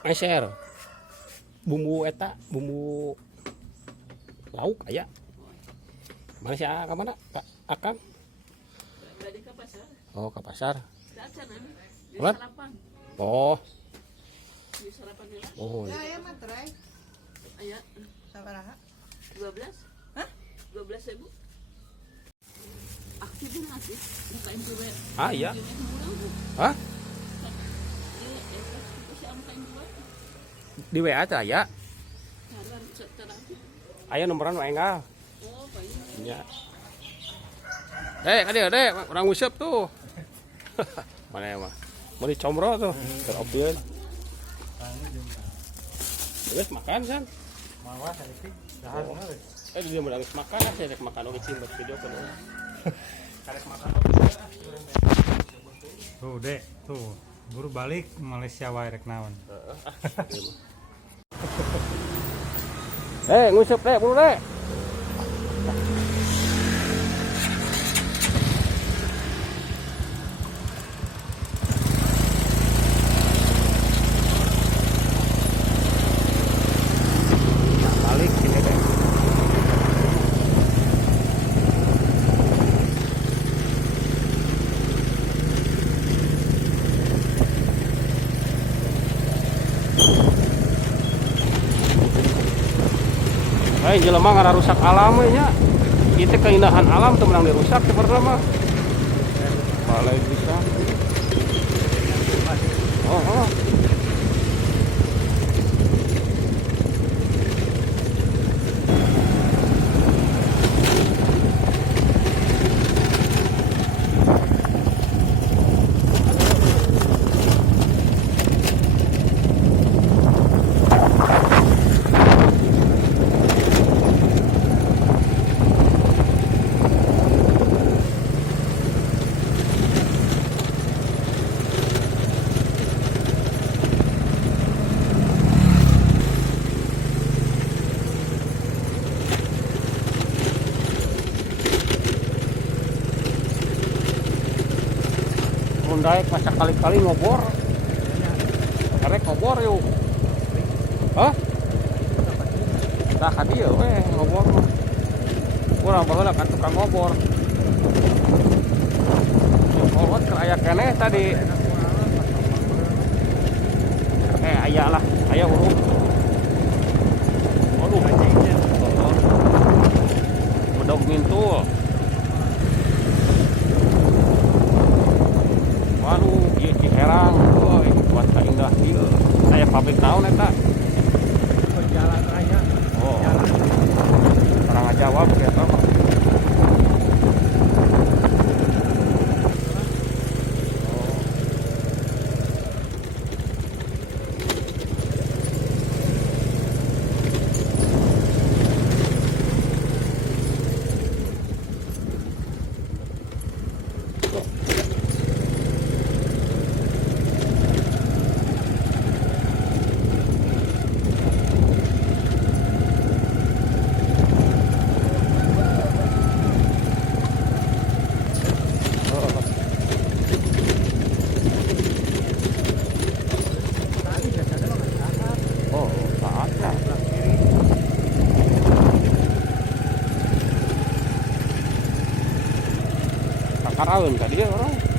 Meser. Bumbu eta, bumbu lauk aya. Mana sih ka mana? Kak Akang? Balik ke pasar. Oh, ke pasar. Dacanan. Di What? sarapan. Oh. Di sarapan nila. Oh. Ya, aya materai. Aya Sabaraha? 12. Hah? 12.000. Aktif masih. Bukain dua. Ah, iya. Hah? Di WA teh aya. Aya nomoran wae enggak. Oh, baik. Iya. Dek, orang ngusep tuh. Mana ya mah? Mau dicomro tuh, teropieun. Geus makan san. Mawas tadi dahan geus. Dia mau geus makan, saya rek makan oge cimbat video kan. Karek makan. Tuh, Dek, tuh. Buru balik Malaysia wae rek naon. Ngusep dek, buru dek. Balik sini dek. Jelema ngara rusak alam we nya. Itu keindahan alam tuh menang dirusak seperti mah. Balai bisa. Oh. Mundaek masa kali-kali ngobor. Karek ngobor yuk. Hah? Dah ka dieu we ngobor. Urang baheula kan tukang ngobor. Ngobor keur aya keneh tadi. Aya lah, aya urung. Waduh, bedog mintul. Waduh, ieu Ciherang, euy, cuaca indah ieu. Aya pabrik naon eta? Jalan raya. Oh. Orang ngajawab eta mah. Karaeun ka dia orang.